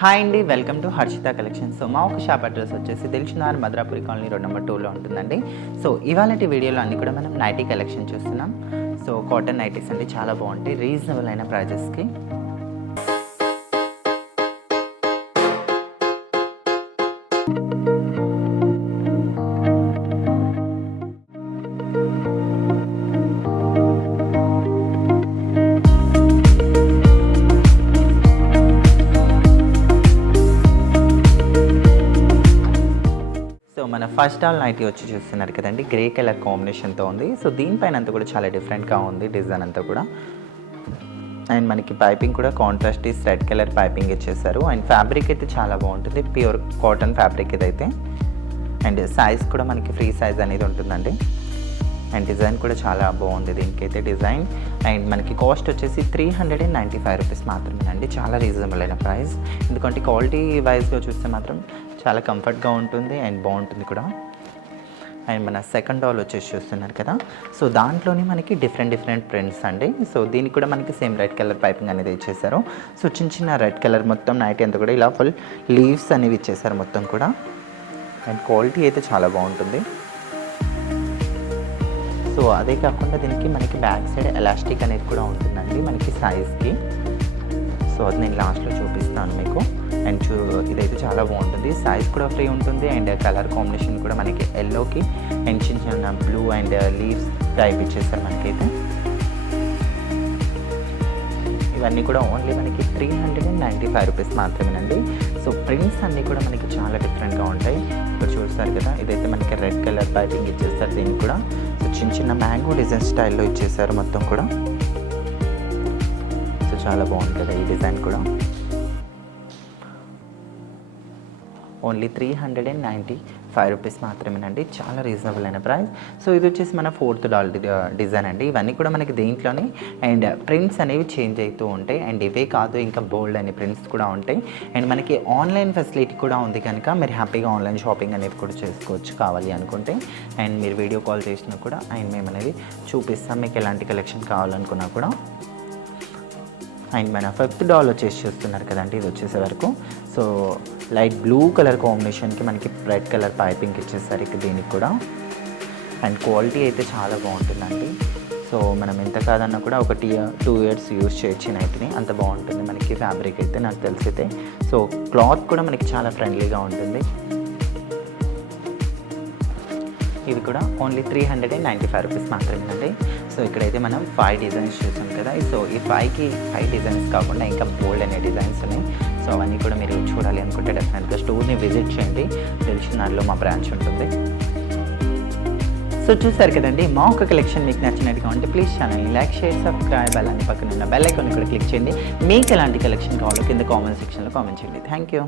Hi అండి, welcome to Harshitha collection. So మా ఒక షాప్ అడ్రస్ వచ్చేసి Dilsukhnagar Madrapuri colony road number 2లో ఉంటుందండి. సో ఇవాళటి వీడియోలో అన్ని కూడా మనం నైటీ కలెక్షన్ చూస్తున్నాం. సో కాటన్ నైటీస్ అండి, చాలా బాగుంటాయి రీజనబుల్ అయిన ప్రైజెస్కి. మన ఫస్ట్ ఆల్ నైటీ వచ్చి చూస్తున్నారు కదండి, గ్రే కలర్ కాంబినేషన్తో ఉంది. సో దీనిపైన అంతా కూడా చాలా డిఫరెంట్గా ఉంది డిజైన్ అంతా కూడా. అండ్ మనకి పైపింగ్ కూడా కాంట్రాస్ట్ రెడ్ కలర్ పైపింగ్ ఇచ్చేసారు. అండ్ ఫ్యాబ్రిక్ అయితే చాలా బాగుంటుంది, ప్యూర్ కాటన్ ఫ్యాబ్రిక్ ఇదైతే. అండ్ సైజ్ కూడా మనకి ఫ్రీ సైజ్ అనేది ఉంటుందండి. అండ్ డిజైన్ కూడా చాలా బాగుంది దీనికైతే డిజైన్. అండ్ మనకి కాస్ట్ వచ్చేసి 395 రూపీస్ మాత్రమేనండి, చాలా రీజనబుల్ అయిన ప్రైస్. ఎందుకంటే క్వాలిటీ వైజ్గా చూస్తే మాత్రం చాలా కంఫర్ట్గా ఉంటుంది అండ్ బాగుంటుంది కూడా. అండ్ మన సెకండ్ డాల్ వచ్చేసి చూస్తున్నారు కదా, సో దాంట్లోనే మనకి డిఫరెంట్ ప్రింట్స్ అండి. సో దీనికి కూడా మనకి సేమ్ రెడ్ కలర్ పైపింగ్ అనేది ఇచ్చేసారు. సో చిన్న రెడ్ కలర్ మొత్తం నైట్ అంతా కూడా ఇలా ఫుల్ లీవ్స్ అనేవి ఇచ్చేసారు మొత్తం కూడా. అండ్ క్వాలిటీ అయితే చాలా బాగుంటుంది. సో అదే కాకుండా దీనికి మనకి బ్యాక్ సైడ్ ఎలాస్టిక్ అనేది కూడా ఉంటుందండి మనకి సైజ్కి. సో అది నేను లాస్ట్లో చూపిస్తాను మీకు. అండ్ ఇదైతే చాలా బాగుంటుంది, సైజ్ కూడా ఫ్రీ ఉంటుంది. అండ్ కలర్ కాంబినేషన్ కూడా మనకి ఎల్లోకి అండ్ చిన్న బ్లూ అండ్ లీవ్స్ టైప్ ఇచ్చేస్తారు మనకైతే. ఇవన్నీ కూడా ఓన్లీ మనకి 395 రూపీస్ మాత్రమేనండి. సో ప్రింట్స్ అన్నీ కూడా మనకి చాలా డిఫరెంట్గా ఉంటాయి. ఇప్పుడు చూస్తారు కదా, ఇదైతే మనకి రెడ్ కలర్ పైపింగ్ ఇచ్చేస్తారు దీనికి కూడా. సో చిన్న మ్యాంగో డిజైన్ స్టైల్లో ఇచ్చేసారు మొత్తం కూడా. సో చాలా బాగుంది కదా ఈ డిజైన్ కూడా. ఓన్లీ 395 రూపీస్ మాత్రమేనండి, చాలా రీజనబుల్ అయిన ప్రైస్. సో ఇది వచ్చేసి మన ఫోర్త్ డాల్ డిజైన్ అండి. ఇవన్నీ కూడా మనకి దీంట్లోనే అండ్ ప్రింట్స్ అనేవి చేంజ్ అవుతూ ఉంటాయి. అండ్ ఇవే కాదు, ఇంకా బోల్డ్ అనే ప్రింట్స్ కూడా ఉంటాయి. అండ్ మనకి ఆన్లైన్ ఫెసిలిటీ కూడా ఉంది కనుక మీరు హ్యాపీగా ఆన్లైన్ షాపింగ్ అనేది కూడా చేసుకోవచ్చు కావాలి అనుకుంటే. అండ్ మీరు వీడియో కాల్ చేసినా కూడా అండ్ మేము అనేది చూపిస్తాం మీకు ఎలాంటి కలెక్షన్ కావాలనుకున్నా కూడా. అండ్ మన ఫిఫ్త్ డాల్ వచ్చేసి చూస్తున్నారు కదండి, ఇది వచ్చేసే వరకు. సో లైట్ బ్లూ కలర్ కాంబినేషన్కి మనకి రెడ్ కలర్ పైపింగ్ ఇచ్చేసారు ఇక దీనికి కూడా. అండ్ క్వాలిటీ అయితే చాలా బాగుంటుందండి. సో మనం ఎంత కాదన్నా కూడా ఒక 2 ఇయర్స్ యూజ్ చేయొచ్చు నైట్ని, అంత బాగుంటుంది మనకి ఫ్యాబ్రిక్ అయితే నాకు తెలిసితే. సో క్లాత్ కూడా మనకి చాలా ఫ్రెండ్లీగా ఉంటుంది. ఇవి కూడా ఓన్లీ 395 రూపీస్ మాత్రమేనండి. సో ఇక్కడైతే మనం 5 డిజైన్స్ చూసాం కదా. సో ఈ 5 డిజైన్స్ కాకుండా ఇంకా బోల్డ్ అనే డిజైన్స్ ఉన్నాయి. సో అవన్నీ కూడా మీరు చూడాలి అనుకుంటే డెఫినెట్గా స్టోర్ని విజిట్ చేయండి, దిల్షునార్లో మా బ్రాంచ్ ఉంటుంది. సో చూసారు కదండి, మా ఒక కలెక్షన్ మీకు నచ్చినట్టుగా ఉంటే ప్లీజ్ ఛానల్ని లైక్, షేర్, సబ్స్క్రైబ్, అలానే పక్కన ఉన్న బెల్ ఐకాన్ కూడా క్లిక్ చేయండి. మీకు ఎలాంటి కలెక్షన్ కావాలో కింద కామెంట్ సెక్షన్లో కామెంట్ చేయండి. Thank you.